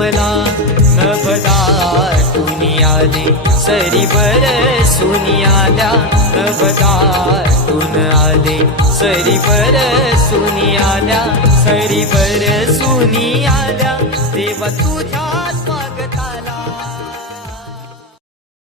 मला नभदाटून आले सरी बरसून आल्या नभदाटून आले सरी बरसून आल्या सरी बरसून आल्या देवा तुझ्या